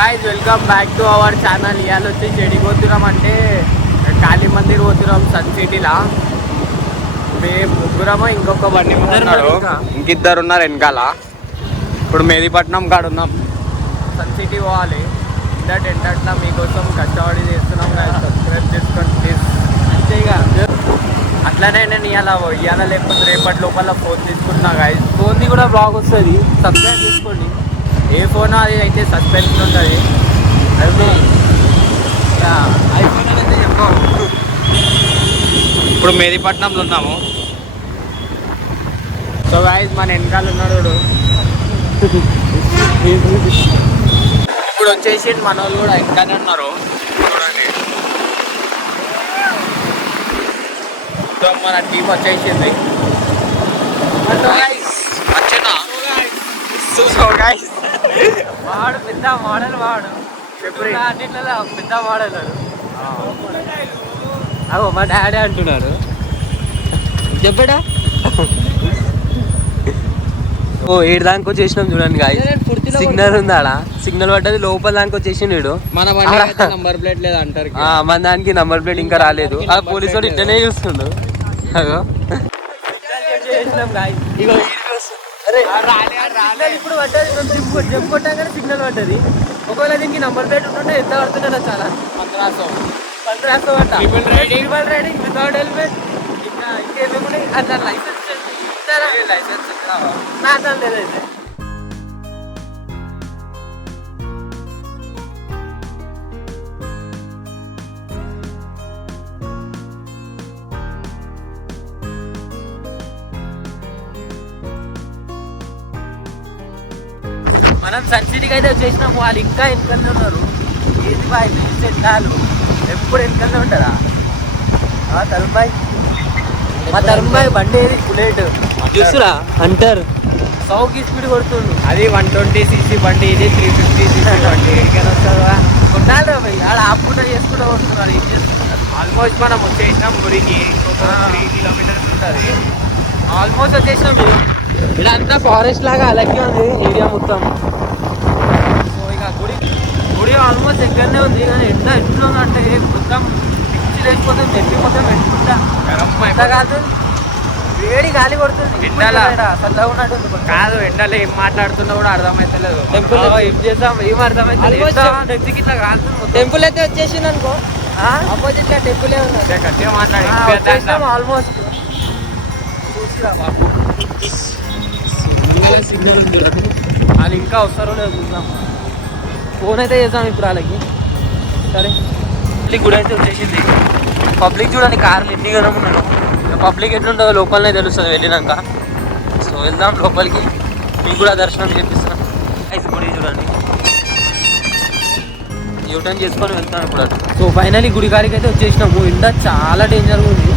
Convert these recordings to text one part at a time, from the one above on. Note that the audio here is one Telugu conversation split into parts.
Guys welcome back to our channel. ఇవాళ వచ్చి చెడికి పోతున్నాం అంటే కాళీ మందిర్ పోతున్నాం సన్ సిటీలా. మేము ముగ్గురమో ఇంకొక బండి ఉన్నాడు, ఇంకిద్దరు ఉన్నారు వెనకాల. ఇప్పుడు మెహదీపట్నం కాడ ఉన్నాం, సన్ సిటీ పోవాలి. ఎంటర్టైన్మెంట్లా మీకోసం కష్టపడి చేస్తున్నాం. సబ్స్క్రైబ్ చేసుకోండి ప్లీజ్. అంతేగా అట్లానే నేను ఇవాళ లేకపోతే రేపటి లోపల ఫోన్ తీసుకుంటున్నా గాయస్. ఫోన్ది కూడా బ్లాగ్ వస్తుంది, సబ్స్క్రైబ్ చేసుకోండి. ఏ ఫోన్ అది అయితే సస్పెన్స్ ఉంటుంది. ఐఫోన్ అయితే చెప్పాము. ఇప్పుడు మెహదీపట్నంలో ఉన్నాము. సో గాయస్ మన వెనకాల ఉన్నాడు. ఇప్పుడు వచ్చేసి మన వాళ్ళు కూడా వెనకాలే ఉన్నారు చూడండి. సో మన టీం వచ్చేసింది. వాడు పెద్ద మోడల్, వాడు అన్నిట్లలో పెద్ద మోడల్. అగో మా డాడీ అంటున్నారు, చెప్పడా. ఓ ఏడు దానికి వచ్చేసినాం చూడండి గాయస్. సిగ్నల్ ఉంది ఆడ, సిగ్నల్ పడ్డది. లోపల దానికి వచ్చేసిండు. మన నంబర్ ప్లేట్ లేదు అంటారు, మన దానికి నంబర్ ప్లేట్ ఇంకా రాలేదు. ఆ పోలీసు వాడు ఇట్లనే చూస్తుండు. అగో ఇప్పుడు పడ్డది, జంప్ కొట్టాగానే సిగ్నల్ పడ్డది. ఒకవేళ దీనికి నంబర్ ప్లేట్ ఉంటుంటే ఎంత పడుతుందా? చాలా 1500 పడ్డా. Triple riding without helmet. ఇంకా ఇంకేమేమి అట్లా లైసెన్స్ నా లేదైతే. మనం సన్ సిటీకి అయితే వచ్చేసినాము. వాళ్ళు ఇంకా వెనకనే ఉన్నారు. ఏది బాయ్ చాలు, ఎప్పుడు వెనకనే ఉంటారా తరుణ్ బాయ్? మా తరుణ్ బాయ్ బండి ఏది బుల్లెట్ చూస్తురా అంటారు. 100 స్పీడ్ కొడుతుంది. అది 120cc బండి, ఇది 350cc బండి. ఎక్కడికైనా వస్తుందా? కొట్టాలి పోయి ఆడ ఆపుకుంటూ చేసుకుంటూ వస్తున్నారు. ఏం చేస్తున్నారు? ఆల్మోస్ట్ మనం వచ్చేసినాం గుడికి. 3 కిలోమీటర్స్ ఉంటుంది. ఆల్మోస్ట్ వచ్చేసినాం. ఇలా అంతా ఫారెస్ట్ లాగా అలాగే ఉంది ఏరియా మొత్తం. సో ఇక గుడి ఆల్మోస్ట్ దగ్గరనే ఉంది. కానీ ఎట్లా ఉందంటే మొత్తం పిచ్చి లేకపోతుంది. నెట్టి మొత్తం ఎండ కాదు, వేడి గాలి కొడుతుంది. కాదు ఎండలో ఏం మాట్లాడుతున్నా కూడా అర్థమైతలేదు. టెంపుల్ ఏం చేస్తాం ఏం అర్థమైతే. టెంపుల్ అయితే వచ్చేసింది అనుకో, ఆపోజిట్ గా టెంపుల్ గట్టిగా మాట్లాడి ఆల్మోస్ట్ చూసిరా బాబు. సిగ్నల్ వాళ్ళు ఇంకా వస్తారో లేదు చూద్దాం. ఫోన్ అయితే చేద్దాం ఇప్పుడు వాళ్ళకి. సరే గుడి అయితే వచ్చేసింది. పబ్లిక్ చూడండి, కార్లు ఎన్ని గనం ఉన్నాడు. పబ్లిక్ ఎట్లుంటుందో లోపలనే తెలుస్తుంది వెళ్ళినాక. సో వెళ్దాం లోపలికి, మీకు కూడా దర్శనం చేపిస్తాను. అయితే గుడి చూడండి, యూటర్న్ చేసుకొని వెళ్తాను ఇప్పుడు. సో ఫైనల్లీ గుడి కాడికి అయితే వచ్చేసినాము. ఎండ చాలా డేంజర్గా ఉంది.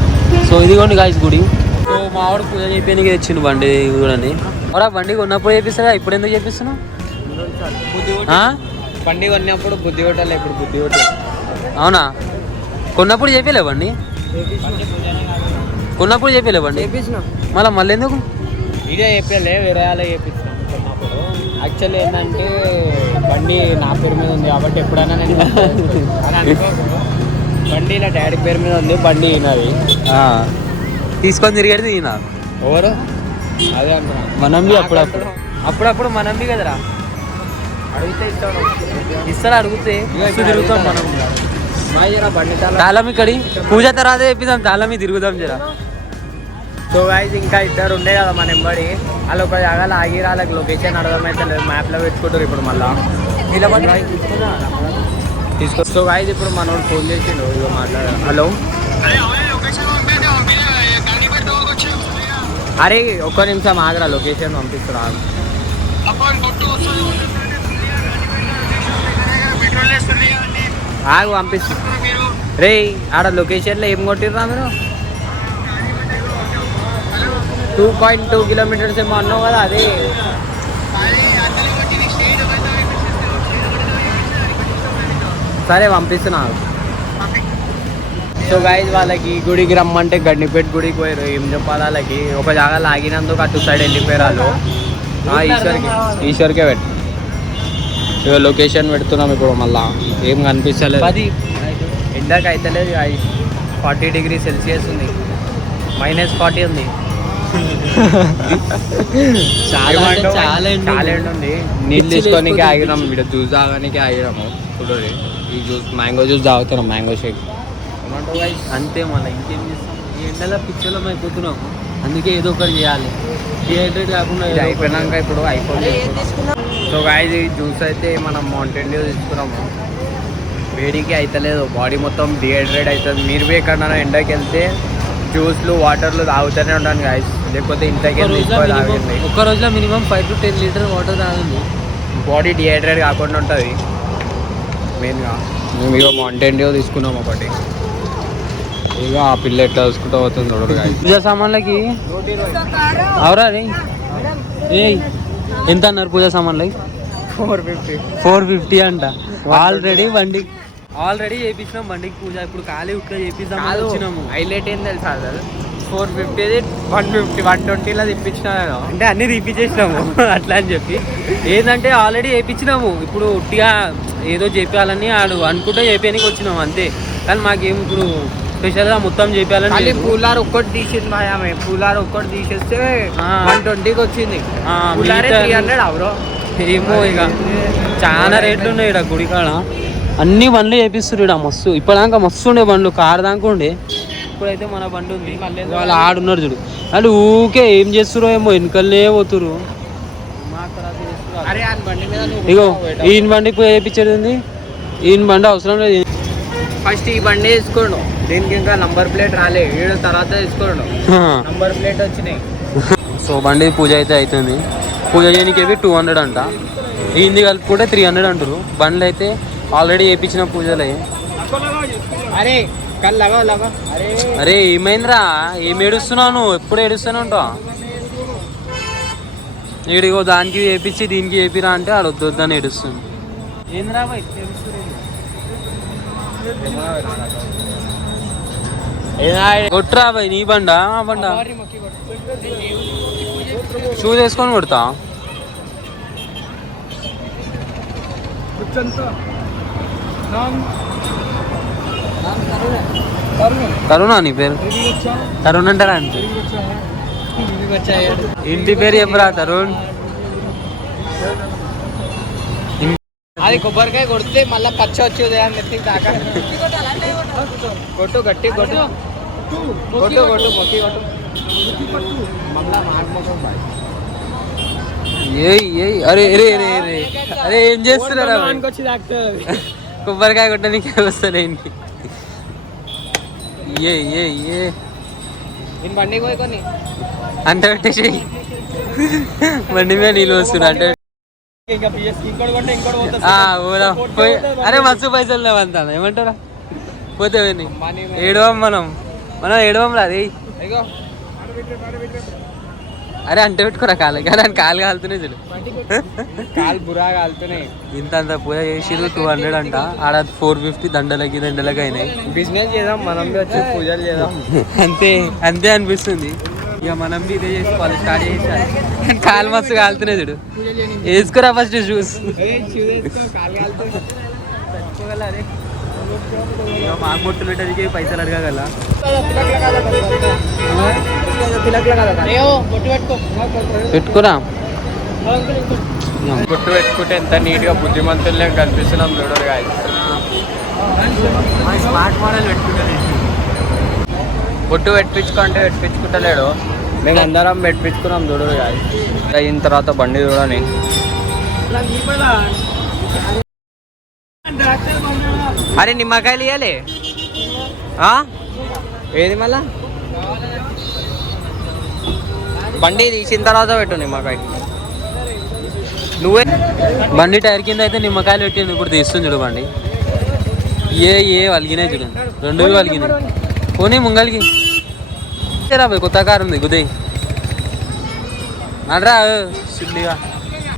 సో ఇదిగోండి గాయస్ గుడి. సో మా వాడు పూజ చేయడానికి తెచ్చిండు బండి చూడండి. మరి బండి కొన్నప్పుడు చేపిస్తారా, ఇప్పుడు ఎందుకు చేపిస్తున్నావు? బండి కొన్నప్పుడు బుద్ధి కొట్టాలి, ఇప్పుడు బుద్ధి కొట్టాలి. అవునా? కొన్నప్పుడు చెప్పలే బండి, కొన్నప్పుడు చెప్పలే బండి మళ్ళీ ఎందుకు ఇదే చెప్పలే, వేరే వాళ్ళే చేపించినాం కొన్నప్పుడు. యాక్చువల్లీ ఏంటంటే బండి నా పేరు మీద ఉంది కాబట్టి ఎప్పుడైనా నేను బండి నా డాడీ పేరు మీద ఉంది. బండి ఈయనది, తీసుకొని తిరిగేది ఈయన. ఎవరు? అదే అంటున్నా, మనంబి. అప్పుడప్పుడు మనంబి కదరా, అడిగితే ఇస్తారా? అడిగితే తిరుగుతాం మనం. బండి తాళం ఇక్కడి పూజ తర్వాత చెప్పిద్దాం, తాళమి తిరుగుదాం జరా. సో గాయస్ ఇంకా ఇద్దరు ఉండే కదా మన ఎంబడి, వాళ్ళు ఒక జాగాలో ఆగిరా. వాళ్ళకి లొకేషన్ అర్థమైతే లేదు, మ్యాప్లో పెట్టుకుంటారు. ఇప్పుడు మళ్ళీ తీసుకో. సో గాయస్ ఇప్పుడు మనోడు ఫోన్ చేసిండు, ఇక మాట్లాడారు. హలో, అరే ఒక్క నిమిషం ఆగరా, లొకేషన్ పంపిస్తున్నా. ఆగు పంపిస్తు. రే ఆడ లొకేషన్లో ఏం కొట్టిర్రా మీరు? 2.2 కిలోమీటర్స్ ఏమో అన్నావు కదా, అదే సరే పంపిస్తున్నా. సో గైజ్ వాళ్ళకి గుడికి రమ్మంటే గడ్డిపేట గుడికి పోయారు. ఏం చెప్పాలి వాళ్ళకి, ఒక జాగాలో ఆగినందుకు అటు సైడ్ వెళ్ళిపోయారు వాళ్ళు. ఈశ్వర్కే పెట్టు. ఇక లొకేషన్ పెడుతున్నాం ఇప్పుడు మళ్ళా ఏం కనిపిస్తలేదు. 10 ఎండకి అయితలేదు 40 డిగ్రీ సెల్సియస్ ఉంది, -40 ఉంది. చాలా ఎండ ఉంది. నీళ్ళు తీసుకోనికి ఆగినాం, ఇక్కడ జ్యూస్ తాగడానికి ఆగినాము. ఇప్పుడు ఈ జ్యూస్ మ్యాంగో జ్యూస్ తాగుతున్నాం, మ్యాంగో షేక్. అంతే మళ్ళీ ఇంకేం చేస్తాం, ఈ ఎండలో పిచ్చలం అయిపోతున్నాం. అందుకే ఏదో ఒకటి చేయాలి, డిహైడ్రేట్ కాకుండా. అయిపోయినాక ఇప్పుడు అయిపోయింది. సో గాయ్స్ ఈ జ్యూస్ అయితే మనం మౌంటైన్ డ్యూ తీసుకున్నాము. వేడికి అయితలేదు, బాడీ మొత్తం డిహైడ్రేట్ అవుతుంది. మీరు ఎక్కడన్నా ఎండకి వెళ్తే జ్యూస్లు వాటర్లు తాగుతూనే ఉంటాను గాయ్స్, లేకపోతే ఇంతకీ తాగండి. ఒక్క రోజులో మినిమం 5 to 10 లీటర్ వాటర్ తాగండి, బాడీ డిహైడ్రేట్ కాకుండా ఉంటుంది మెయిన్గా. మేము ఇక మౌంటైన్ డ్యూ తీసుకున్నాం ఒకటి. ఇక ఆ పిల్ల ఎట్లా చూసుకుంటూ అవుతుంది చూడరు గాయ్స్. పూజా సామాన్లకి అవరా రే ఎంత అన్నారు పూజా సామాన్లకి? 450 అంట. ఆల్రెడీ చేయించినాం బండికి పూజ, ఇప్పుడు ఖాళీ ఉక్క చేపిద్దాం వచ్చినాము. హైలైట్ ఏం తెలుసా అసలు, 450 150 120 తెప్పించిన అంటే అన్ని తీపిచ్చేసినాము అట్లా అని చెప్పి. ఏంటంటే ఆల్రెడీ చేయించినాము, ఇప్పుడు ఉట్టిగా ఏదో చేపించాలని ఆడు అనుకుంటే చేపించడానికి వచ్చినాము అంతే. కానీ మాకేం ఇప్పుడు స్పెషల్గా మొత్తం చేపించాలని. కూలర్ ఒక్కటి తీసింది మాయామే, కూలర్ ఒక్కటి తీసేస్తే 120కి వచ్చింది. 300 అవరో ఏమో ఇక చాలా రేట్లు ఉన్నాయి ఇక్కడ గుడికాడ. అన్ని బండ్లు చేపిస్తారు ఇక్కడ మస్తు. ఇప్పటిదాకా మస్తు ఉండే బండ్లు, కారు దాకా ఉండే. ఇప్పుడైతే మన బండి ఉంది, వాళ్ళు ఆడున్నారు చూడు. వాళ్ళు ఊకే ఏం చేస్తురో ఏమో, వెనుకలనే పోతురు. ఇగో ఈయన బండి చేయించేది ఉంది, ఈయన బండి అవసరం లేదు. ఫస్ట్ ఈ బండి తీసుకోండు, దీనికి ఇంకా నంబర్ ప్లేట్ రాలే, 7 తర్వాత తీసుకోండు నంబర్ ప్లేట్ వచ్చినాయి. సో బండి పూజ అయితే అవుతుంది. పూజ చేయడానికి 200 అంట, ఈయనది కలుపుకుంటే 300 అంటారు. బండ్లు అయితే ఆల్రెడీ చేయించిన పూజలే. అరే ఏమైందిరా, ఏం ఏడుస్తున్నావు నువ్వు? ఎప్పుడు ఏడుస్తూనే ఉంటావు. ఇడిగో దానికి చేపించి దీనికి చేపిరా అంటే ఆడ వద్దని ఏడుస్తుంది. ఏంద్రా కొట్టురా బాయ్, నీ బండా ఆ బండా? షూ వేసుకొని కొడతా. తరుణా నీ పేరు? తరుణ్ అంటారా అంటే ఇంటి పేరు చెప్పరా తరుణ్. అది కొబ్బరికాయ కొడితే మళ్ళీ పచ్చ వచ్చేది అని నెత్తికి దాకా. కొట్టు గట్టి కొట్టు కొట్టు కొట్టు మొక్కి కొట్టు మళ్ళా మాకు బాయ్. అరే అరే అరే అరే అరే ఏం చేస్తున్నారా? కొబ్బరికాయ కొట్టడానికి వస్తానే బండి పోయి కొన్ని అంట పెట్టేసి బండి మీద నీళ్ళు వస్తున్నా అంటే. అరే మస్తు పైసలు లేవంతా ఏమంటారా? పోతే ఏడవం మనం ఏడవం రాది. అరే అంటే పెట్టుకోరా కాలు, దాని కాలు కాలుతున్నాయి చూడు, కాలు బురా కాలుతున్నాయి. ఇంత పూజ చేసిరు 200 అంట. ఆడ 450 దండలకి అయినాయి. బిజినెస్ చేద్దాం మనం, పూజలు చేద్దాం అంతే అంతే అనిపిస్తుంది. ఇక మనం ఇదే చేసి వాళ్ళు స్టార్ట్ చేసారు. కాలు మస్తు కాలుతున్నాయి చూడు, వేసుకురా ఫస్ట్ షూస్. మాకు బొట్టు పెట్టడానికి పైసలు అడగగల. పెట్టుకురా, బొట్టు పెట్టుకుంటే ఎంత నీట్గా బుద్ధిమంతులే కనిపిస్తున్నాం చూడరు గాయ. స్మార్ట్ మోడల్ పెట్టుకుంటాను. బొట్టు పెట్టించుకుంటలేడు, మేము అందరం పెట్టించుకున్నాం చూడరు గాయ. అయిన తర్వాత బండి చూడని అరే నిమ్మకాయలు ఇవ్వాలి ఏది మళ్ళా బండి తీసిన తర్వాత పెట్టు నిమ్మకాయ. నువ్వే బండి టైర్ కింద అయితే నిమ్మకాయలు పెట్టింది, ఇప్పుడు తీస్తుంది చూడు బండి. వలిగినాయి చూడండి, 2 వలిగినాయి. పోనీ ముంగలికి రాబోయ్, కొత్త కారు ఉంది గుదయ్ నడరా సిడ్లీగా.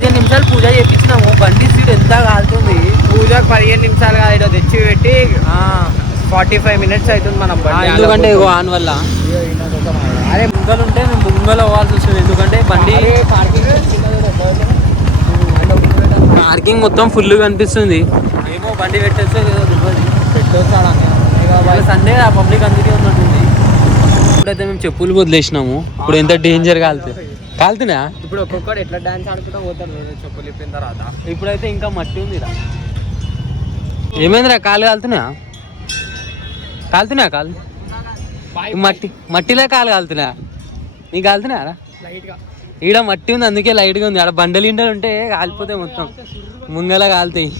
15 నిమిషాలు పూజ చేయించినాము, బండి సీట్ ఎంత కాలుతుంది. పూజకు 15 నిమిషాలు కాదు, ఇక్కడ తెచ్చి పెట్టి 45 మినిట్స్ అవుతుంది మనం. ఎందుకంటే ఆన్ వల్ల అరే ముంగలు ఉంటే ముంగలు అవ్వాల్సి వస్తుంది, ఎందుకంటే బండి పార్కింగ్ మొత్తం ఫుల్ కనిపిస్తుంది. ఏమో బండి పెట్టేస్తే సండే ఆ పబ్లిక్ అందుకే ఉన్నట్టుంది. ఇప్పుడైతే మేము చెప్పులు వదిలేసినాము. ఇప్పుడు ఎంత డేంజర్ కాలుతున్నా. ఇప్పుడు ఒక్కొక్కటి ఎట్లా డాన్స్ ఆడుకుంటా పోతారు చెప్పులు ఇప్పిన తర్వాత. ఇప్పుడైతే ఇంకా మట్టి ఉంది. ఏమైందిరా కాలు కాలుతున్నా కాలు మట్టిలో కాలు కాలుతున్నా. నీకు కాలుతున్నా ఈడ మట్టి ఉంది అందుకే లైట్గా ఉంది. ఆడ బండలు ఇండలు ఉంటే కాలిపోతే మొత్తం ముంగల కాలుతాయి.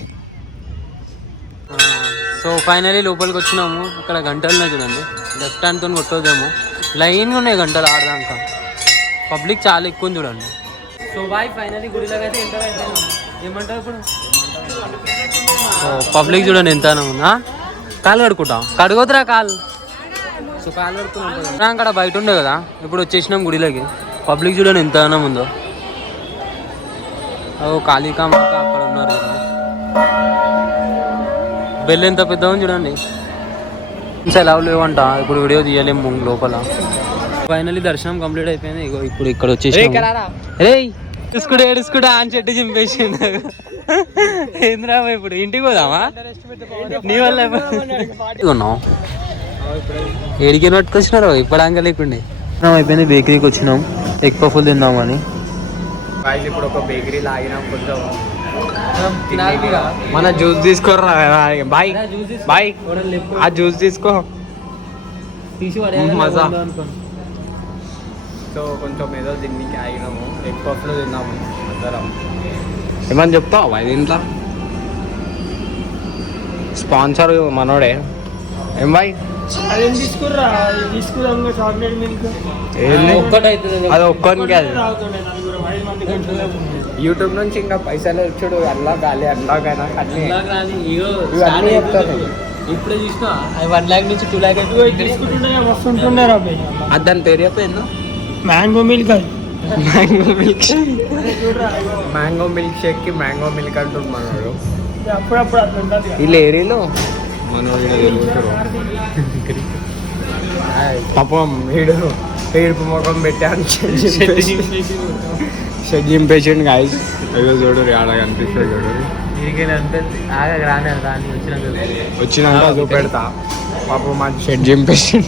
సో ఫైనలీ లోపలికి వచ్చినాము. ఇక్కడ గంటలున్నాయి చూడండి. లెఫ్ట్ హ్యాండ్తో కొట్టోదేమో. లైన్గా ఉన్నాయి గంటలు ఆడదాక. పబ్లిక్ చాలా ఎక్కువ ఉంది చూడండి. సో బాయ్ ఫైనలీ గుడిలోకి అయితే ఎంటర్ అయిపోయినాం. ఏమంటావు ఇప్పుడు? సో పబ్లిక్ చూడండి ఎంత ఉన్నా. కాలు కడుక్కుంటాం. కడుగోతురా కాలు. సో కాలు కడుక్కున్నాం. అక్కడ బయట ఉండే కదా, ఇప్పుడు వచ్చేసినాం గుడిలోకి. పబ్లిక్ చూడండి ఎంత ఉందో. కాళీకామ అక్కడ ఉన్నారు. బెల్ ఎంత పెద్ద ఉంది చూడండి. ఎలా లేవంట. ఇప్పుడు వీడియో తీయలేము లోపల. ఫైనలీ దర్శనం కంప్లీట్ అయిపోయింది. ఇగో ఇప్పుడు ఇక్కడ వచ్చేసి రే ఏడుసుకుడా అని చెట్టు చింపేసి ఏంద్రా ఇప్పుడు ఇంటికి పోదామా? నీ వల్ల ఉన్నావు. ఏడికి పట్టుకొచ్చినారు ఇప్పటిదాకా లేకుండే. అయిపోయింది. బేకరీకి వచ్చినాం. ఎగ్ పఫ్లు తిందామని. ఇప్పుడు ఒక బేకరీలో ఆగినాం. కొంచెం మన జ్యూస్ తీసుకోరా బాయ్. బాయ్ ఆ జ్యూస్ తీసుకో. మజా. సో కొంచెం ఏదో తిన్నికి ఆగినాము. ఎగ్ పఫ్లు తిన్నాము అందరం. ఏమని చెప్తావు బాయ్ దీంట్లో? స్పాన్సర్ మనోడే. ఏం బాయ్ అది ఒక్కరికి అది యూట్యూబ్ నుంచి ఇంకా పైసలు వచ్చాడు. అల్లా గాలి అట్లాగైనా అన్నీ చెప్తాను. ఇప్పుడే చూసినా 1 lakh నుంచి 2 lakh దాని పేరు చెప్పేందో. Mango milk. Mango milk shake కి మ్యాంగో మిల్క్ అంటుంది మనోడు. అప్పుడప్పుడు అట్లా ఉంటుంది. వీళ్ళు ఏరియాలో మనోడు పాపం వీడు ఏడుపు ముఖం పెట్టాను. షెడ్ జింపేషన్ గాయస్. ఏదో చూడు ఆడ కనిపిస్తుంది చూడు. వచ్చినాక చూపెడతా. పాపం మా షెడ్ జింపేషన్.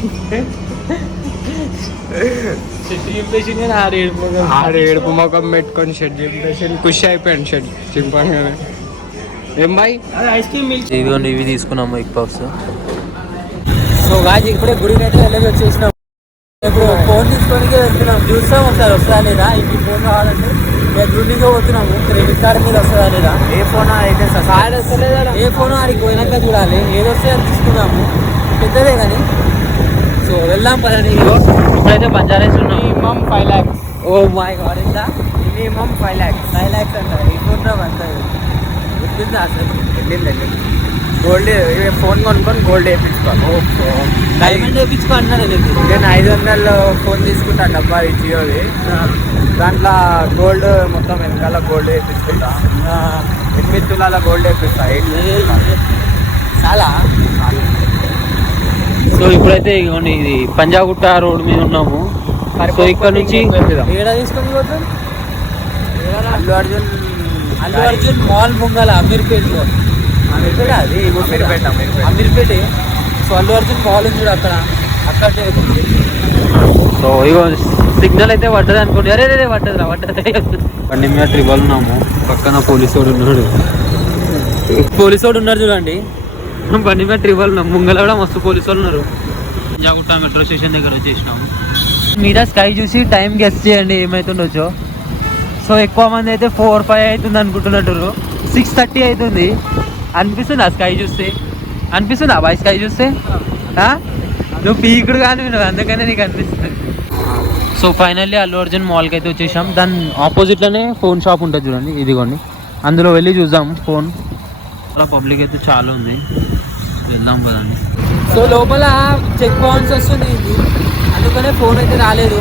ఆడు ఏడుపు ముఖం పెట్టుకొని షెడ్ జింపేషన్ ఖుషి అయిపోయాను. షెడ్ చింపగానే. ఏం బాయ్ ఐస్ క్రీమ్ మిల్క్. ఇదిగోండి ఇవి తీసుకున్నాము ఎగ్ పఫ్స్. సో గాజ్ ఇప్పుడే గుడికి అయితే వెళ్ళి వచ్చేసినాం. ఇప్పుడు ఫోన్ తీసుకొని వెళ్తున్నాం. చూస్తాం ఒకసారి వస్తుందా లేదా. ఇంటి ఫోన్ కావాలంటే మేము గుడికి పోతున్నాము. క్రెడిట్ కార్డు మీద వస్తుందా లేదా. ఏ ఫోన్ అయితే ఏ ఫోన్ ఆడికి పోయినాక చూడాలి. ఏది వస్తే అది తీసుకున్నాము. పెద్దదే కానీ. సో వెళ్దాం పదండి. ఇప్పుడైతే బంజారాస్ ఉన్నాం. Minimum 5 lakhs. Oh my god ఎంత? Minimum 5 lakhs. 5 lakhs అంట. ఈ ఫోన్ అంత గుర్తుందా అసలు? గోల్డ్ ఫోన్ కొనుక్కొని గోల్డ్ వేయించుకోను. డైమండ్ వేయించుకో అన్నాడు. నేను 500 ఫోన్ తీసుకుంటాను డబ్బా జియోది. దాంట్లో గోల్డ్ మొత్తం వెనకాల గోల్డ్ వేయించుకుంటా. 8 తులాల గోల్డ్ వేపిస్తా. చాలా. సో ఇప్పుడైతే ఇదిగోండి ఇది పంజాగుట్ట రోడ్ మీద ఉన్నాము. సో ఇక్కడ నుంచి ఏడా తీసుకొని పోతాం? అల్లు అర్జున్ మాల్ ముంగల అమీర్పేటలో. అది అమీర్పేట. సో అల్లు అర్జున్ మాల్ ఉంది చూడు అక్కడ. సో ఇగో సిగ్నల్ అయితే పడ్డది అనుకోండి. అరే పడ్డదిరా బండి మీద ట్రిబల్ ఉన్నాము. పక్కన పోలీసోడు ఉన్నాడు. పోలీసోడు ఉన్నారు చూడండి. బండి మీద ట్రిబల్ ఉన్నాం. ముంగల కూడా మస్తు పోలీసోళ్ళు ఉన్నారు. పంజాగుట్ట మెట్రో స్టేషన్ దగ్గర వచ్చేసినాము. మీద స్కై చూసి టైం గెస్ట్ చేయండి ఏమైతుండొచ్చో. సో ఎక్కువ మంది అయితే 4-5 అవుతుంది అనుకుంటున్నట్టు. 6:30 అవుతుంది. అనిపిస్తుంది ఆ స్కై చూస్తే? అనిపిస్తుంది ఆ బాయ్ స్కై చూస్తే? నువ్వు పీకుడు కానీ నువ్వు అందుకనే నీకు అనిపిస్తుంది. సో ఫైనల్లీ అల్లు అర్జున్ మాల్కి అయితే వచ్చేసాం. దాని ఆపోజిట్లోనే ఫోన్ షాప్ ఉంటుంది చూడండి. ఇదిగోండి అందులో వెళ్ళి చూద్దాం ఫోన్. అలా పబ్లిక్ అయితే చాలా ఉంది. వెళ్దాం కదండి. సో లోపల చెక్ బౌన్స్ వస్తుంది. అందుకనే ఫోన్ అయితే రాలేదు.